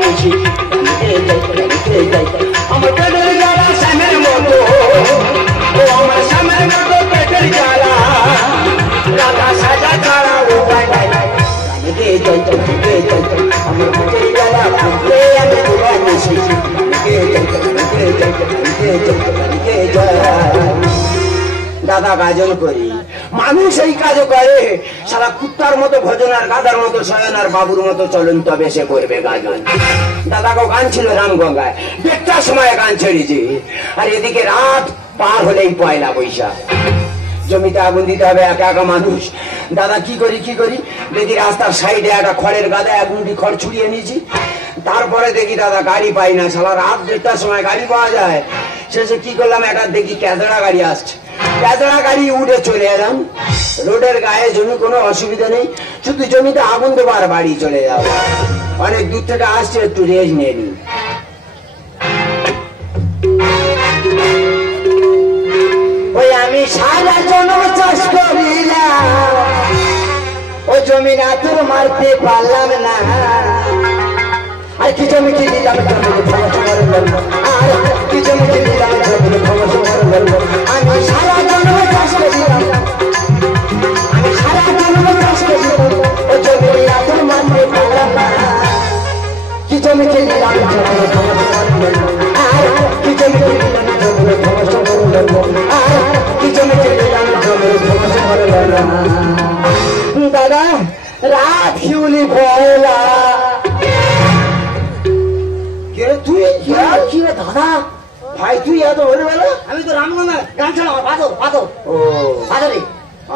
নিশি আমার পেটের জ্বালা শ্যামের মতো ও আমার শ্যামের মতো পেটের জ্বালা রাধা সাজা ছাড়া উপায় নাই আমার পেটের জ্বালা ফুটলে আমি পুরা নিশি দাদা গাজন করি মানুষ এই কাজ করে সারা কুত্তার মতো ভোজন আর গাদার মতো শয়ন আর বাবুর মতো চলন তবে সে করবে গাজন দাদাকে গান ছিল রামগঙ্গায় 1টার সময় গান ছেড়েছি আর এদিকে রাত পার হলেই পয়লা বৈশাখ জমিতে আগুন দিতে হবে একা একা মানুষ দাদা কি করি দেখি রাস্তার সাইডে একটা খড়ের গাদা 1 মুঠি খড় ছুড়িয়ে নিয়েছি তারপরে দেখি দাদা গাড়ি পাই না সারা রাত 1টার সময় গাড়ি পাওয়া যায় শেষে কি করলাম একটা দেখি ক্যাজড়া গাড়ি আসছে ক্যাজড়া গাড়ি উঠে চলে এলাম রোডের গায়ে জমি কোনো অসুবিধা নেই শুধু জমিতে আগুন দেবো আর বাড়ি চলে যাবো অনেক দূর থেকে আসছে একটু রেস্ট নিয়ে নি ওই আমি সারা জন্ম চাষ করিলাম ও জমি না তোর মারতে পারলাম না আর কি জমি কি দিলাম আর কি জমি কি দিলাম আমি সারা জন্ম চাষ করিলাম আমি সারা জন্ম চাষ করিলাম ও জমি না তোর মারতে পারলাম না কি জমি কি দিলাম আর কি জমি কি দিলাম দাদা রাত শিউলি পয়লা তুই কি রে দাদা ভাই তুই এত ভোরে বেলা আমি তো রামগঙ্গা গান ছাড়া পাথর ও পাথরে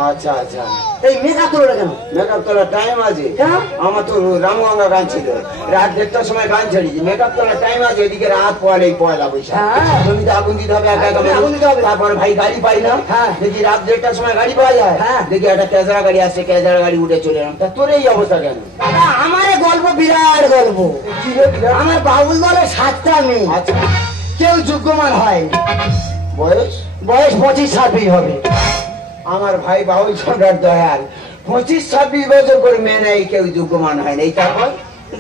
আচ্ছা আচ্ছা এই মেকআপ তোলা কেন মেকআপ তোলার টাইম আছে আমার তো রামগঙ্গা গান ছিল রাত 1টার সময় গান ছেড়েছি মেকআপ তোলার টাইম আছে এদিকে রাত পয়লাই পয়লা বৈশাখ জমিতে আগুন দিতে হবে তারপর ভাই গাড়ি পাই না দেখি রাত 1টার সময় গাড়ি পাওয়া যায় দেখি একটা ক্যাজরা গাড়ি আসছে ক্যাজরা গাড়ি উঠে চলে এলাম তা তোর এই অবস্থা কেন দাদা আমার গল্প বিরাট গল্প আমার বাউল দলের 7টা মেয়ে আচ্ছা কেউ যোগ্যমান হয় বয়স 25-26 হবে আমার ভাই বাউল সম্রাট দয়াল 25-26 বছর করে মেয়ে নেই কেউ যোগ্যমান হয় না তারপর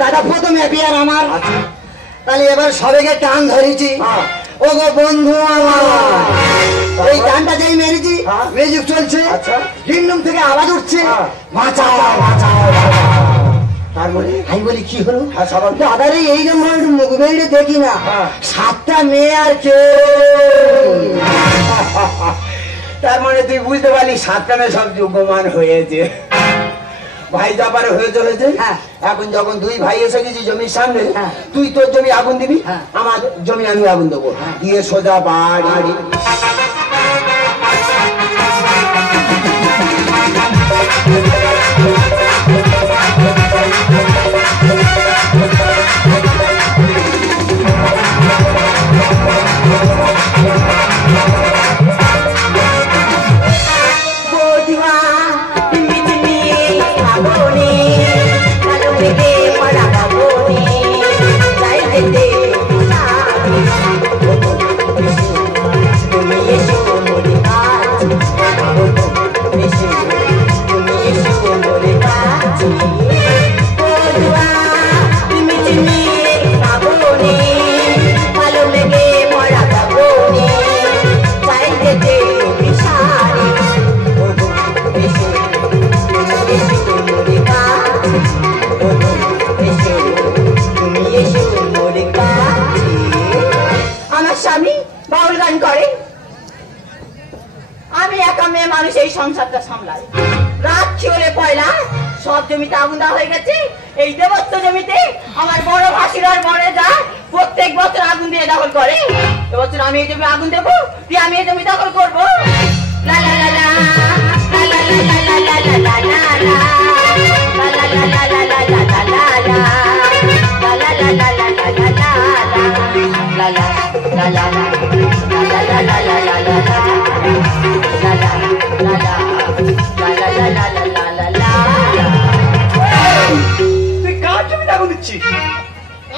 দাদা প্রথমে বিয়ার আমার তাহলে এবার সবাইকে টান ধরেছি ও গো বন্ধু আমার এই টানটা যেই মেরেছি মিউজিক চলছে হিন্ডুম থেকে আওয়াজ উঠছে বাঁচাও বাঁচাও তারপরে আমি বলি কি হলো সবার দাদারে এইরকম ভাবে মুখ বেরিয়ে দেখি না 7টা মেয়ে আর কে তার মানে তুই বুঝতে পারলি 7টা মেয়ে সব যোগ্যমান হয়েছে ভাই ব্যাপারে হয়ে চলেছে এখন যখন 2 ভাই এসে গেছি জমির সামনে তুই তোর জমি আগুন দিবি আমার জমি আমি আগুন দেবো দিয়ে সোজা বাড়ি সংসারটা সামলায় রাত চলে পয়লা সব জমিতে আগুন দেওয়া হয়ে গেছে এই দেবত্ব জমিতে আমার বড় ভাসিরার মরে যায় প্রত্যেক বছর আগুন দিয়ে দখল করে এবছর আমি এই জমি আগুন দেবো দিয়ে আমি এই জমি দখল করবো লা লা লা লা লা লা লা লা লা লা লা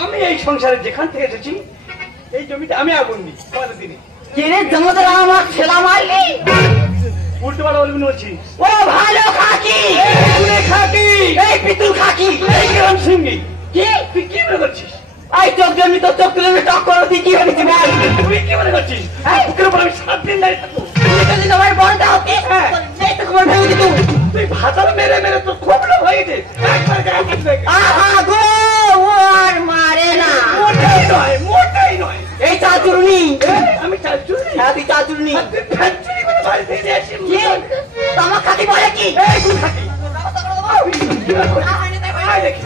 আমি এই সংসারে যেখান থেকে এসেছি এই জমিতে আমি আগুন দিই পরের দিনে আমার ঠেলা মারলি উল্টো পাল্টা বলবি বলছি ও ভালো খাকি খাকি এই পিতুল খাকি এই গ্রাম সিংহি কি তুই কি মনে করছিস চোখ জমি তো চোখ তুলে টক করো তুই কি হয়েছি বল? তুই কি মনে করছিস? বুকের উপর আমি 7 দিন দাঁড়িয়ে থাকবো। তুই যদি তোমার বড়টা হতে এই তো খবর ভেঙে দিত। তুই ভাতার মেরে মেরে তোর খুব লোভ হয়ে গেছে। একবার গায়ে হাত দে। আহা গো ও আর মারে না। মোটেই নয়, মোটেই নয়। এই চাচুরনি আমি চাচুরি। হ্যাঁ তুই চাচুরনি তুই ফ্যাক্টরি করে বাড়ি থেকে আসি। কি তোমার খাতি বলে কি? এই কোন খাতি? আয় দেখি।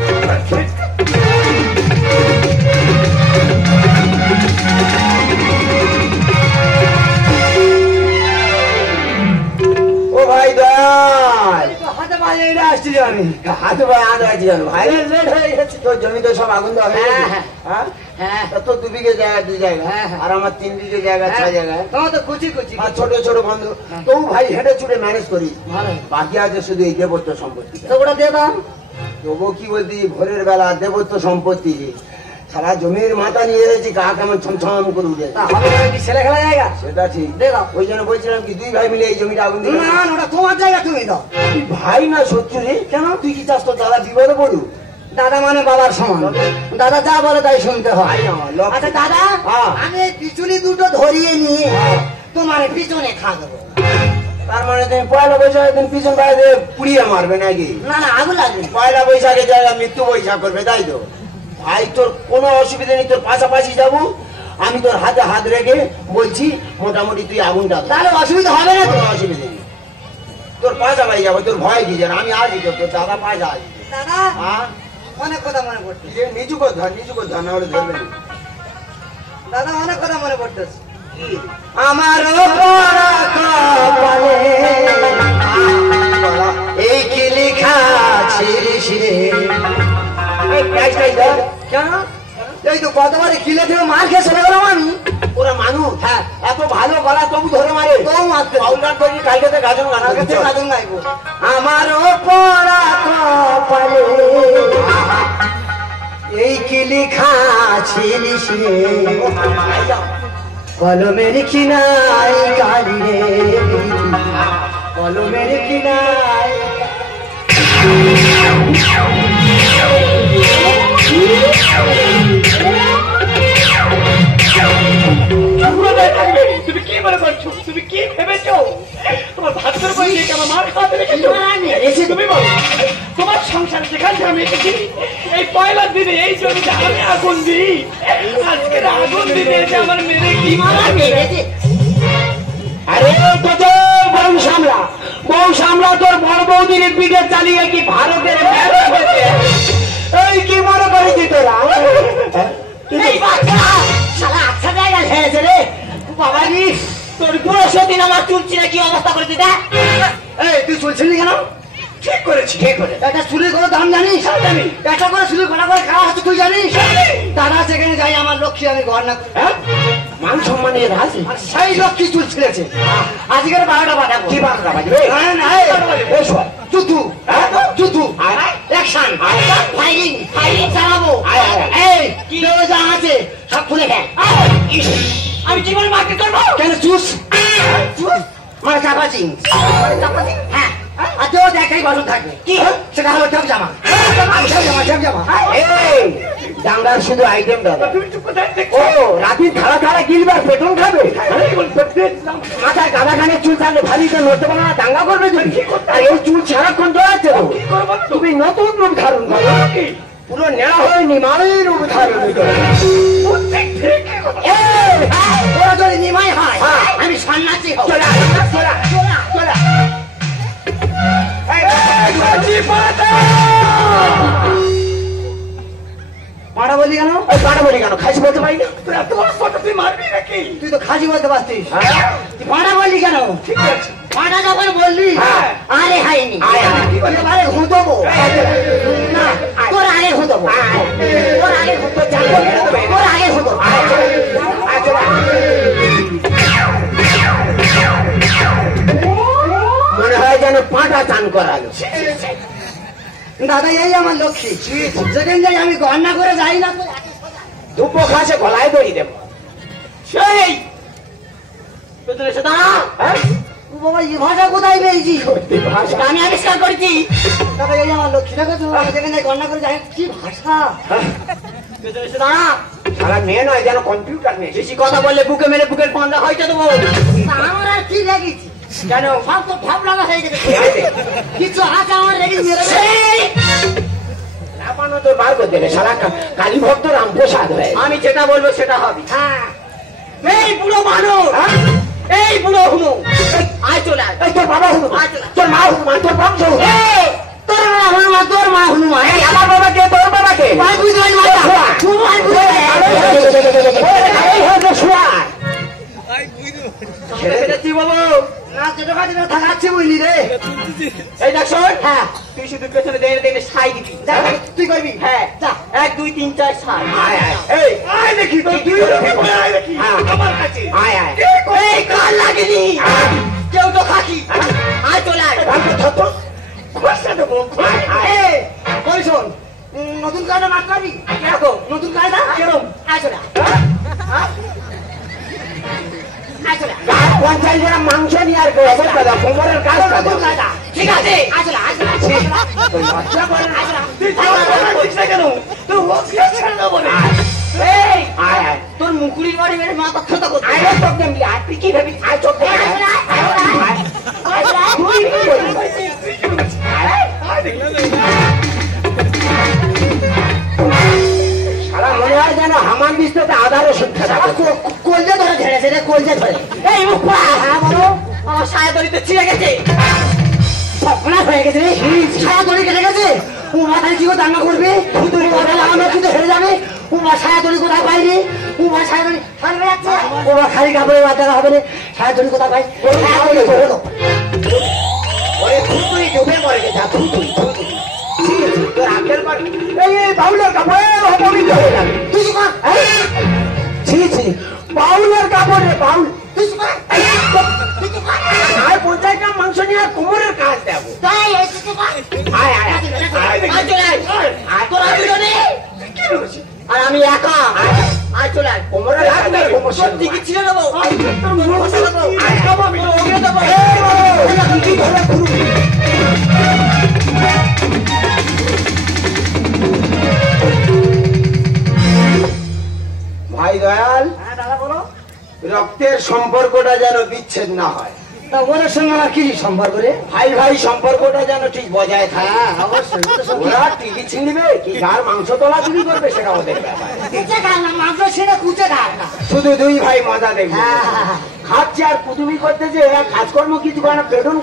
ও ভাই দয়াল, হাতে বাজে এটা আসছি আমি। হাতে ভাই আজ আছি জানো ভাই, লেট হয়ে গেছে। তোর জমিতে সব আগুন দেওয়া হয়ে গেছে? হ্যাঁ, হ্যাঁ? হ্যাঁ তা তোর 2 বিঘে জায়গা 2 জায়গা, হ্যাঁ, হ্যাঁ। আর আমার 3 বিঘে জায়গা 6 জায়গায়, তোমার তো কুচি কুচি আর ছোট ছোট বন্ধু। তবু ভাই হেঁটে চুড়ে ম্যানেজ করি। ভালো। বাকি আছে শুধু এই দেবত্ব সম্পত্তি। তো ওটা দিয়ে দাও। তবু কি বলতি, ভোরের বেলা দেবত্ব সম্পত্তি যে সারা জমির মাথা নিয়ে এসেছি, গা কেমন ছমছম করে উঠে। তা হবে না কি ছেলে খেলা জায়গা? সেটা ঠিক, দিয়ে দাও। ওই জন্য বলছিলাম কি 2 ভাই মিলে এই জমিটা আগুন দিলাম। না না, ওটা তোমার জায়গা, তুমি দাও। তুই ভাই না শত্রু রে? কেন তুই কি চাস তোর দাদা বিপদে পড়ুক? দাদা মানে বাবার সমান, দাদা যা বলে তাই শুনতে হয়। ভাই আমার লক্ষ্য। আচ্ছা দাদা, হ্যাঁ। আমি এই পিছুনি দুটো ধরিয়ে নিয়ে তোমার পিছনে থাকবো। তার মানে তুমি পয়লা বৈশাখের দিন পিছন বাইরে পুড়িয়ে মারবে নাকি? না না, আগুন লাগবে। পয়লা বৈশাখের জায়গায় মৃত্যু বৈশাখ করবে, তাই তো? ভাই তোর কোনো অসুবিধা নেই, তোর পাশাপাশি যাবো আমি, তোর হাতে হাত রেখে বলছি মোটামুটি তুই আগুনটা ধর। তাহলে অসুবিধা হবে না তো? কোনো অসুবিধা নেই, তোর পাশাপাশি যাবো, তোর ভয় কি জানো? আমি আসি তো, তোর দাদা পাশা আসি। দাদা হ্যাঁ, অনেক কথা মনে পড়ছে। নিচু কর ধর, নিচু কর ধর, না হলে ধরবে না। দাদা অনেক কথা মনে পড়তেছে। আমার এই কি লেখা ছিড়িস রে? কেন? এই তো কতবারে কিলে থেকে মার খেয়ে চলে গেলাম আমি। ওরা মানুষ, হ্যাঁ। এত ভালো গলা তবু ধরে মারে। তো মারতে পাউডার করি কালকে গাজন গানা কাছে গাজন গাইবো। আমার পরা কপালে এই কি লেখা ছিড়িস রে? কলমের কিনাই কালি রে, কলমের কিনাই। তুমি কি মনে করছো? তুমি কি ভেবেছো? তোমার ভাতের বই দিয়ে আমার মার খাওয়াতে রেখেছো? তুমি বলো, তোমার সংসার যেখান থেকে আমি এসেছি, এই পয়লার দিনে এই জমিতে আমি আগুন দিই। আজকের আগুন দিনে যে আমার মেরে কি মারা গেছে। আরে তোর বউ সামলা, বউ সামলা, তোর বড় বৌদির পিঠে চালিয়ে কি ভারতের এই কি মনে করেছি তোরা? এই বাচ্চা শালা আচ্ছা জায়গা ছেড়েছে রে বাবা রে। তোর পুরো সেদিন আমার চুল ছিঁড়ে কি অবস্থা করেছে দেখ। এই তুই চলছিলি কেন? ঠিক করেছি, ঠিক করে। একটা চুরির কোনো দাম জানিস? জানি। একটা করে চুরি ঘটা করে খাওয়া হচ্ছে তুই জানিস? দাদা সেখানে যাই, আমার লক্ষ্মী আমি ঘর না করি। মান সম্মানের আছে, আর সেই লক্ষ্মী চুল ছিঁড়েছে। আজকের 12টা বাজাবো। কি বাংলা বাজবে? এসো। জুতু হ্যাঁ? জুতু আয়। অ্যাকশন ফাইটিং ফাইটিং চালাবো। আয়, আয়, আয়। এই কি যা আছে সব খুলে ফেল। ইস, আমি জীবন মারতে করবো কেন চুস মানে চাপাচি? হ্যাঁ, আর তোর দেখাই বাসন থাকবে কি সেটা হলো ঠক জামা। ঠক জামা। এই ডাঙ্গার শুধু আইটেম দাদা। তুমি চুপ কোথায় ও দেখছো? রাতে খাড়া খাড়া গিলবার পেট্রোল খাবে, আমি বলতে দেখলাম। মাথায় গাদা খানে চুল থাকলে ভারী তো নড়তে পারে না, দাঙ্গা করবে তুমি। আর এই চুল সারাক্ষণ চলাচ্ছে তো, কি করবো তো? তুমি নতুন রূপ ধারণ করো, কি? পুরো নেড়া হয়ে নিমালের রূপ ধারণ করো। প্রত্যেক থেকে কথা। এই, ওরা যদি নিমাই হয় হ্যাঁ। আমি সন্ন্যাসী হব। চলে আয়, চলে আয়, চলে আয়। কি পাতা? মারা বলি কেন? ওই পাড়া বলি কেন? খাসি বলতে পারি না? তুই এত বড় কথা তুই মারবি নাকি? তুই তো খাসি বলতে পারছিস। হ্যাঁ? তুই মারা বললি কেন? ঠিক আছে। মারা যখন বললি হ্যাঁ। আরে হাইনি আয়, আয়। এবারে হুঁদবো না, তোর আগে হুঁদবো, তোর আগে হুঁদবো, তোর আগে হুঁদবো। মনে হয় যেন পাটা চান করালো। দাদা এই আমার লক্ষ্মী, যেখানে যাই আমি গণনা করে যাই না তো। দুপো খাসে গলায় দড়ি দেবো। সেই পেছনে এসে দাঁড়া। হ্যাঁ? ও বাবা এই ভাষা কোথায় পেয়েছি? ভাষা। আমি আবিষ্কার করেছি। দাদা এই আমার লক্ষ্মী, দেখো তো যেখানে যাই গণনা করে যাই, কি ভাষা। পেছনে এসে দাঁড়া। সারা মেয়ে নয় যেন কম্পিউটার মেয়ে। বেশি কথা বললে বুকে মেরে বুকের পান্ডা হয়তো দেবো। আমার আর কি লেগেছি কেন? সব তো ভাবলানা হয়ে গেছে কিছু আছে আমার লেগে মেরে লাপানো তো বার করে দেবে সারা কালী ভক্ত রামপ্রসাদ হয়ে। আমি যেটা বলবো সেটা হবে। হ্যাঁ এই বুড়ো মানুষ, এই বুড়ো হুমু, আয় চলে আয়। এই তোর বাবা হনুমান, আয় চলে আয়। তোর মা হনুমান, তোর বংশ হনুমান। এই, তোর মা হনুমান, তোর মা হনুমান। এই আমার বাবাকে, তোর বাবাকে ভাই বুঝতে পারি মাথা তুই ভাই কি বাবু? না যেটা কাছে থাকাচ্ছে বুঝলি রে। এই দেখ শোন, হ্যাঁ তুই শুধু পেছনে দেখে দেখে সাই দিবি। যা, তুই করবি হ্যাঁ যা। 1 2 3 4 সাই। আয় আয় এই আয় দেখি তো তুই আয় দেখি আমার কাছে আয় আয় এই কাল লাগেনি, কেউ তো খাকি। আয় চলে আয়। খোসা দেবো এই, ওই শোন, নতুন কায়দা মাঠ করবি কিরকম? নতুন কায়দা কিরকম? আয় চলে আয়। আয় চলে আয়। পঞ্চাশ গ্রাম মাংস নিয়ে আর কোমরের কাজ নতুন কায়দা ঠিক আছে। আয় চলে আয়, আয় চলে আয়। লজ্জা করে না। আয় চলে আয়। তুই বলছিস না কেন তুই ওকে ছেড়ে দেবো রে এই আয় আয় তোর মুকুলির বাড়ি মেরে মাথা ক্ষত করতে। আয় রে তোকে আমি আয়, তুই কি ভাবি আয় চোখ আয় চলে আয়, আয় চলে আয়। আয় চলে আয়। তুই কি করবি? আয় দেখি সারা মনে হয় যেন হামান বিস্তাতে আধারও শিক্ষা আবার কলজা ধরে ঝেড়েছে রে, কলজা ধরে। এই মুখ খোলা। হ্যাঁ বলো, আমার সায়া দড়িতে ছিঁড়ে গেছে। সর্বনাশ হয়ে গেছে রে। ছায়া দড়ি কেটে গেছে। ও মাথায় কি করে দাঙ্গা করবে? তুমি মাথায় লাগানো কিন্তু হেরে যাবে। ও মা ছায়া দড়ি কোথায় পাই রে? ও মা ছায়া দড়ি হারিয়ে যাচ্ছে। ও মা খালি কাপড়ে বাচ্চা হবে রে। ছায়া দড়ি কোথায় পাই? ছায়া দড়ি হলো। ওরে থুতুই ডুবে মরে গেছে থুতুই থুতুই তোর আখের বার এই বাউলের কাপড়ে অপবিত্র হয়ে যাবে। তুই কি কর? ছি ছি বাউলের কাপড়ে বাউল তুই কি কর? তুই কি কর? আয় 50 গ্রাম মাংস নিয়ে আর কোমরের কাজ দেবো। তাই এই তুই কি কর? আয় আয় আয় আয় চলে আয়। তোর দুজনে আর আমি একা। আয় চলে আয়। কোমরে লাগবে কোমর তোর দিকে ছিঁড়ে দেবো। খসা দেবো। আয় দেবো আমি, তোর ওগরে দেবো। কি ধরে পুরো ভাই দয়াল হ্যাঁ দাদা বলো। রক্তের সম্পর্কটা যেন বিচ্ছেদ না হয়। তা ওদের সঙ্গে আমার কি সম্পর্ক রে? ভাই ভাই সম্পর্কটা যেন ঠিক বজায় থাকে। হ্যাঁ অবশ্যই ওদের সঙ্গে ওরা টিকি ছিঁড়বে কি যার মাংস তোলা চুরি করবে সেটা ওদের ব্যাপার। কুচে খায় না, মাংস ছেড়ে কুচে খায় না। শুধু দুই ভাই মজা দেখবে। হ্যাঁ, হ্যাঁ, হ্যাঁ। খাচ্ছে আর কুতুমি করতেছে এরা কাজকর্ম কিছু করে না বেডুন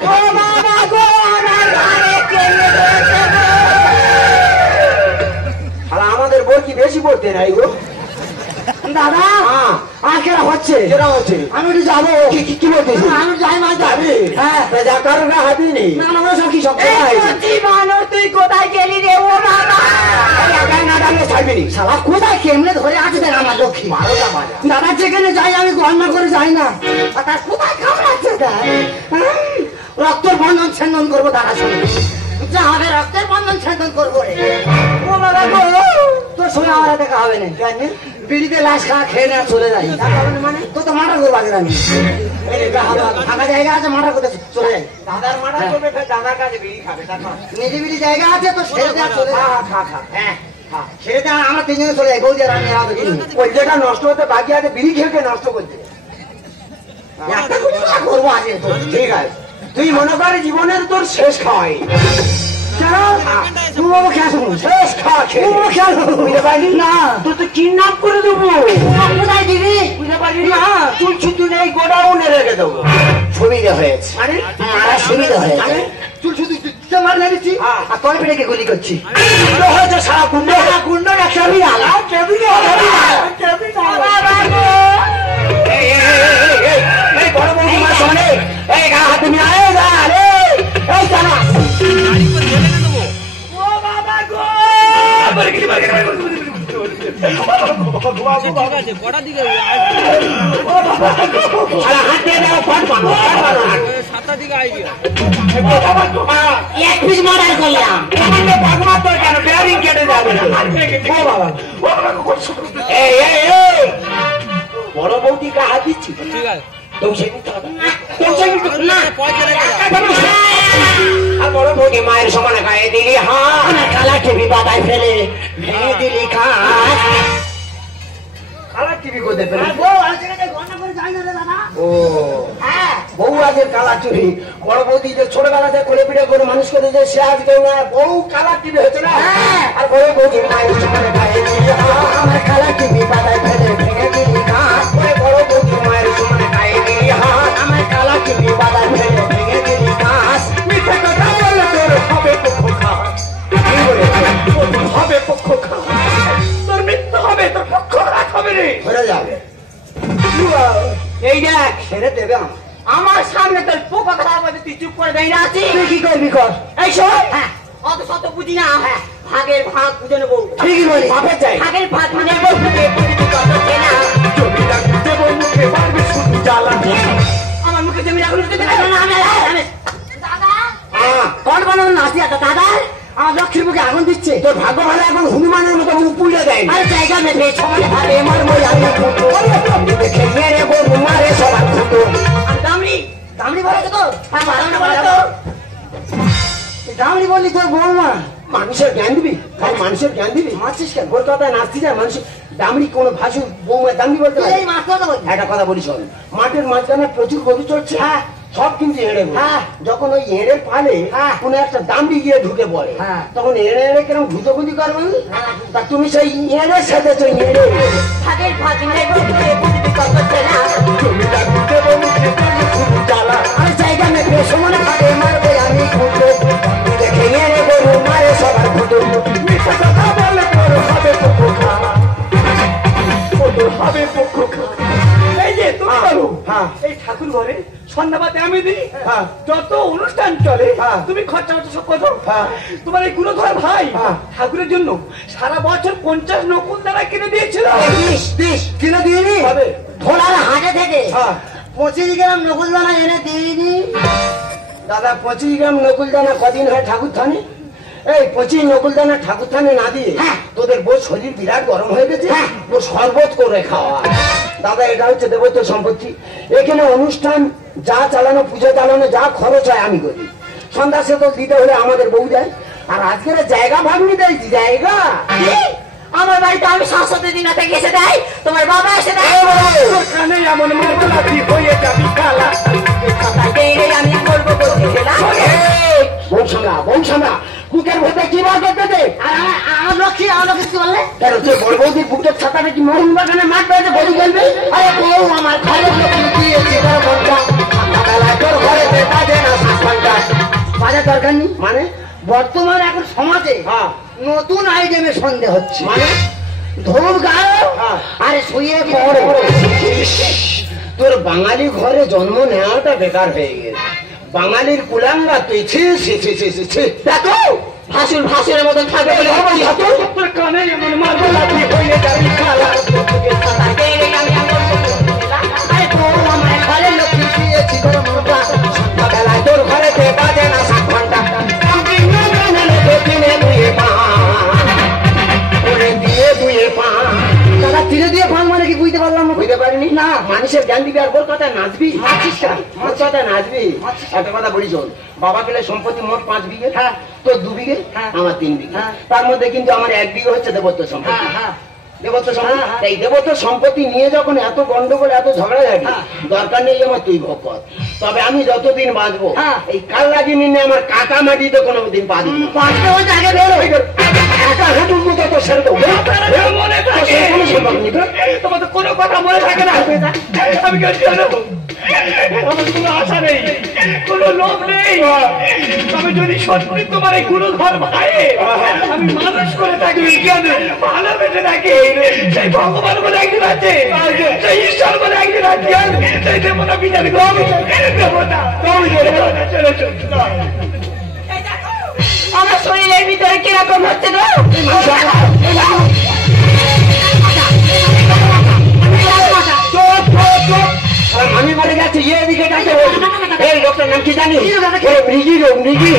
আমাদের বোর কি বেশি পড়তে নাই গো দাদা হ্যাঁ আর কেরা হচ্ছে? কেরা হচ্ছে আমি একটু যাবো। কি বলতেছি আমি যাই মাছ যাবি হ্যাঁ তা যা কারো না হাবি নেই না না ওরা সব কি সব এই সত্যি মানুষ, তুই কোথায় গেলি রে? ও বাবা, না ডালে ছাড়বি নি শালা কোথায় কেমনে ধরে আছে দেখ আমার লক্ষ্মী। 12টা বাজা দাদা যেখানে যাই আমি গণনা করে যাই না। আর তার কোথায় কামড়াচ্ছে দেখ। রক্তের বন্ধন ছেদন করবো দাদার সঙ্গে। যা হবে রক্তের বন্ধন ছেদন করবো রে। ও বাবা গো, তোর সঙ্গে আমার দেখা হবে না। বিড়িতে লাশ খাওয়া খেয়ে না চলে যাই। মানে তোর তো মারা করবো আগে আমি। ফাঁকা জায়গা আছে মারা করতে চলে যাই। দাদার মারা করবে ফের দাদার কাছে বিড়ি খাবে তা খা। নিরিবিলি জায়গা আছে তো ছেড়ে দেওয়া চলে খা যায়। খা খা হ্যাঁ ছেড়ে দেওয়া আমরা তিনজনে চলে যাই। বৌদি আর আমি আর দেখিনি। ওই যেটা নষ্ট হতে বাকি আছে বিড়ি খেয়ে নষ্ট করতে একটা করে যা করবো আগে তো। ঠিক আছে তুই মনে করে জীবনের তোর শেষ খাওয়াই তুই বাবু খেয়াল শুনুন। শেষ খাওয়া খেয়ে তুই বাবু খেয়াল বুঝতে পারলি না। তোর তো কিডন্যাপ করে দেবো কোথায় দিবি? বুঝতে পারলি না তুই শুধু নেই গোডাউনে রেখে দেবো সুবিধা হয়েছে আরে মারা সুবিধা হয়েছে। চুল শুধু মার লাগিয়েছি হ্যাঁ। আর কল পেটে গুলি করছি। গুন্ড হয়েছে সারা গুন্ড গুন্ড না ক্যাবিনাল এই বড় বৌদিমার সঙ্গে এই গা হাতে নিয়ে আয় গা রে এই জানা ও বাবা গো সারা হাতে দাও ফট মারো এক পিস মার্ডার করলাম। কেন বেয়ারিং কেটে যাবে ও বাবা এই এই এই বড় বৌদি গা হাত দিচ্ছি ঠিক আছে দৌড়ে নিতে হবে না আর বড় বৌদি মায়ের সমান গায়ে দিলি হ্যাঁ কালা টিভি বাবাই ফেলে ভেঙে দিলি খাস। টিভি করতে পেরে আর বউ আর জায়গায় গন্ডা করে যায় না রে দাদা। ও হ্যাঁ বউ আজের কালার টিভি বড় বৌদি যে ছোটবেলাতে কোলে পিঠে করে মানুষ করে যে সে আজকে না বউ কালার টিভি হয়েছে না হ্যাঁ। আর বড় বৌদি মায়ের সমানে গায়ে দিলি হাত আমার কালার টিভি বাজায় ফেলে ভেঙে দিলি কাঠ করে বড় বৌদি মায়ের সমানে গায়ে দিলি হাত আমার কালার টিভি বাজায় ফেলে ভেঙে দিলি কাঠ মিথ্যে কথা বললে তোর হবে পক্ষ খাট কি বলেছে তোর হবে পক্ষ খাওয়া, তোর মৃত্যু হবে, তোর পক্ষ রাখ হবে রে। হয়ে যাবে এই দেখ ছেড়ে দেবে আমার আমার সামনে তোর পোকা খাওয়া বলতে তুই চুপ করে দাঁড়িয়ে আছিস। তুই কি করবি কর এই শোন, অত শত বুঝি না, ভাগের ভাগ বুঝে নেবো। ঠিকই বলি বাপের চাই ভাগের ভাগ মানে বলতে প্রতিটি কথা চেনা। জমি রাখতে বউ মুখে পারবে শুধু জ্বালা। আমার মুখে জমি রাখুন দাদা কল বানানো নাচি আছে দাদা, আমার লক্ষ্মীর মুখে আগুন দিচ্ছে। তোর ভাগ্য ভালো এখন হনুমানের মতো মুখ পুড়ে দেয় আরে জায়গা নেবে সমানে ভাবে আমার মই আমি দেখে মেরে গরু মারে সবার ফুটো আমি দামড়ি দামড়ি বলে তো হ্যাঁ ভালো না বলে তো দামড়ি বললি তোর বৌমা মানুষের জ্ঞান দিবি খালি মানুষের জ্ঞান দিবি মারছিস কেন? ওর কথা নাচতে যায় মানুষের দামড়ি কোনো ভাসু বৌমা দামড়ি বলতে পারে এই মাছ কথা বলছি। একটা কথা বলি শোন মাঠের মাঝখানে প্রচুর গরু চড়ছে হ্যাঁ। সব কিন্তু এড়ে গরু। হ্যাঁ। যখন ওই এড়ের পালে হ্যাঁ। কোনো একটা দামড়ি গিয়ে ঢুকে পড়ে হ্যাঁ। তখন এড়ে এড়ে কেরম ঘুতোগুতি করবে হ্যাঁ। তা তুমি সেই এড়ের সাথে তো এড়ে ভাগের ভাগ মানে বলতে প্রতিটি কথা চেনা। জমি রাখতে বউ মুখে পারবে শুধু জ্বালা। আর জায়গা নেবে সমানে ভাবে মারবে আমি ফুটো দেখে এড়ে গরু মারে সবার ফুটো মিথ্যা কথা বললে তোর হবে পক্ষ খাওয়া, তোর হবে পক্ষ খাওয়া। এই যে তুমি বলো, হ্যাঁ। এই ঠাকুর ঘরে সন্ধ্যাবাতে আমি দিই, হ্যাঁ। যত অনুষ্ঠান চলে হ্যাঁ। তুমি খরচা করছো সব কথা। হ্যাঁ। তোমার এই গুণধর ভাই হ্যাঁ। ঠাকুরের জন্য সারা বছর 50 নকুল দ্বারা কিনে দিয়েছিল। দিস কিলো দিইনি হবে। ধোলার হাটে থেকে হ্যাঁ। 25 গ্রাম নকুল দানা এনে দিইনি। দাদা 25 গ্রাম নকুল দানা কদিন হয় ঠাকুর থানে এই 25 নকুল দানা ঠাকুর থানে না দিয়ে হ্যাঁ। তোদের বউ শরীর বিরাট গরম হয়ে গেছে হ্যাঁ। ও শরবত করে খাওয়া দাদা এটা হচ্ছে দেবত্ব সম্পত্তি এখানে অনুষ্ঠান যা চালানো পুজো চালানো যা খরচ হয় আমি করি সন্ধ্যা সে তো দিতে হলে আমাদের বউ দেয় আর আজকের জায়গা ভাগনি দেয় জায়গা কি? আমার বাড়িতে আমি শাশ্বত দিনাতে গেছে দেয়, তোমার বাবা এসে দেয়। তোর কানে এমন মারবো লাথি হয়ে যাবি কালা। আমি করবো বলতে গেলাম। বউ সামলা বুকের ভেতরে কি বার করতে দে আমার লক্ষ্মী কি বললে? কেন তুই বড় বৌদির বুকের ছাতাটা কি মরুন বাগানে মাঠ পেয়েছে বলি খেলবে আরে বউ আমার ঘরের লক্ষ্মী দিয়েছে সকালবেলা তোর ঘরেতে বাজে না 7 ঘন্টা বাজার দরকার নেই। মানে বর্তমান এখন সমাজে হ্যাঁ নতুন আইটেমের সন্দেহ হচ্ছে। মানে ধূপ গাও হ্যাঁ। আরে শুয়ে পড়ো। তোর বাঙালি ঘরে জন্ম নেওয়াটা বেকার হয়ে গেছে বাঙালির কুলাঙ্গা তুই ছি ছি ছি ছি ছি ছি দেখো ভাসুর ভাসুরের মতন থাকবে বলে তোর কানে এমন মারবো লাথি হয়ে যাবি কালা। আরে বউ আমার ঘরের লক্ষ্মী দিয়েছি তোর মোটা। সকালবেলায় তোর ঘরেতে বাজে না 7 ঘন্টা দিনে দুয়ে পা ওরে দিয়ে দুয়ে পা দাদা তীরে দিয়ে ভাঙ মানে কি বুঝতে পারলাম না। বুঝতে পারিনি না। মানুষের জ্ঞান দিবি আর ওর কথা নাচবি নাচিস কেন? ওর কথা নাচবি একটা কথা বলি শোন বাবা গেলে সম্পত্তি মোট 5 বিঘে হ্যাঁ। তোর 2 বিঘে হ্যাঁ। আমার 3 বিঘে হ্যাঁ। তার মধ্যে কিন্তু আমার 1 বিঘে হচ্ছে দেবত্ব সম্পত্তি হ্যাঁ হ্যাঁ দেবত্ব সম্পত্তি হ্যাঁ, হ্যাঁ। এই দেবত্ব সম্পত্তি নিয়ে যখন এত গন্ডগোল এত ঝগড়াঝাটি হ্যাঁ। দরকার নেই আমার তুই ভোগ কর তবে আমি যতদিন বাঁচবো হ্যাঁ। এই কাল লাগিয়ে নিয়ে আমার কাকা মাটিতে কোনোদিন পা দিবি না। পাঁচটা বলতে আগে বেরো। একা হাঁটুর মতো তো ছেড়ে দেবো মনে থাকে কোনো সম্পর্ক নেই তো? তোমার তো কোনো কথা মনে থাকে না। আমি কেন জানো আমার কোনো আশা নেই, কোনো লোভ নেই। তবে যদি সত্যি তোমার এই গুরুধর ভাই আমি মানুষ করে থাকি ভালোবেসে থাকি সেই ভগবান বলে একদিন আছে সেই ঈশ্বর বলে একদিন আছে সেই দেবতা বিচার দেবতা চলো চলো আমার শরীরের ভিতরে কিরকম হচ্ছে গো? আমি মারে গেছি এদিকে ডাকে এই লোকটার নাম কি জানি মৃগী রোগ মৃগী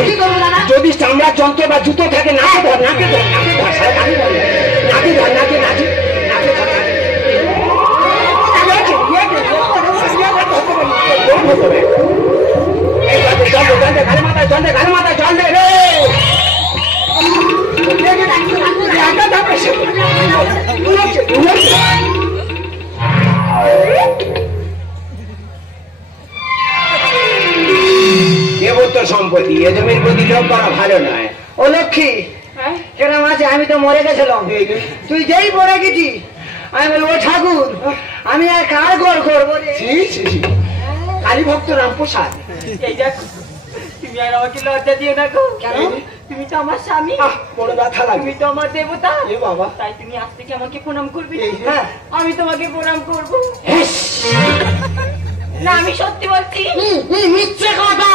যদি চামড়ার যন্ত্র বা জুতো থাকে নাকে ধর নাকে ধর নাকে ধর নাকে ধর নাকে নাকে সম্পত্তি, এ জমির প্রতি লোভ করা ভালো নয়। ও লক্ষ্মী হ্যাঁ? কেরাম আছে, আমি তো মরে গেছিলাম, তুই যেই পড়ে গেছি আমি বলি ও ঠাকুর আমি আর কার ঘর করবো রে? কালী ভক্ত রামপ্রসাদ, এই দেখো, তুমি আর আমাকে লজ্জা দিও না গো। কেন? তুমি তো আমার স্বামী, বড় ব্যথা লাগে। তুমি তো আমার দেবতা। এ বাবা, তাই তুমি আজ থেকে আমাকে প্রণাম করবে। হ্যাঁ। আমি তোমাকে প্রণাম করবো। না, আমি সত্যি বলছি। মিথ্যে কথা।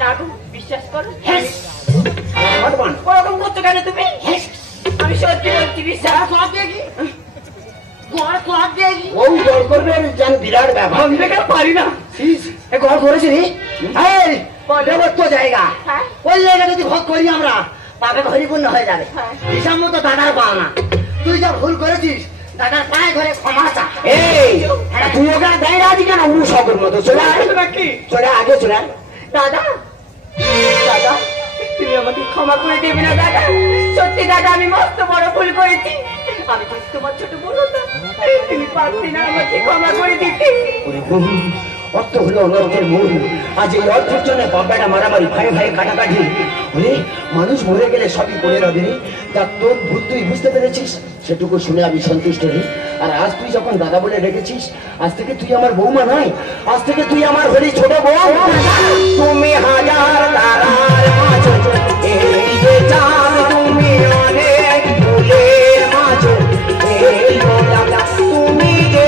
না গো, বিশ্বাস করো। ভগবান ওরকম করছো কেন তুমি? আমি সত্যি বলছি, বিশ্বাস কর। ও জল করবে যেন বিরাট ব্যাপার। আমি দেখে আর পারি না। এ ঘর করেছি নি? এই বলো। দেবত্ব জায়গা, হ্যাঁ। ওই জায়গা যদি ভোগ করি আমরা পাবে পরিপূর্ণ হয়ে যাবে। হ্যাঁ। হিসাব মতো দাদার পাও না, তুই যা ভুল করেছিস দাদার পায়ে ঘরে ক্ষমা চা। এই তুই ওকে দেয় রাজি কেন? উনি সকল মতো চলে আয়। নাকি চলে আগে চলে আয়। দাদা, দাদা, তুমি আমাকে ক্ষমা করে দেবে না দাদা? সত্যি দাদা, আমি মস্ত বড় ভুল করেছি। আমি তো তোমার ছোট বোন হতাম, তুমি পারছি না আমাকে ক্ষমা করে দিতে। অর্থ হলো অনর্থের মূল। আজ এই অর্থের জন্য বাব্বাটা মারামারি, ভাই ভাই কাটাকাটি। ওরে মানুষ মরে গেলে সবই করে রবে। তা তোর ভুল তুই বুঝতে পেরেছিস, সেটুকু শুনে আমি সন্তুষ্ট হই। আর আজ তুই যখন দাদা বলে রেখেছিস, আজ থেকে তুই আমার বৌমা নয়, আজ থেকে তুই আমার হলি ছোট বউ। তুমি হাজার তারার মাঝে, এই যে চাঁদ তুমি অনেক ফুলের মাঝে, এই গোলাপ তুমি যে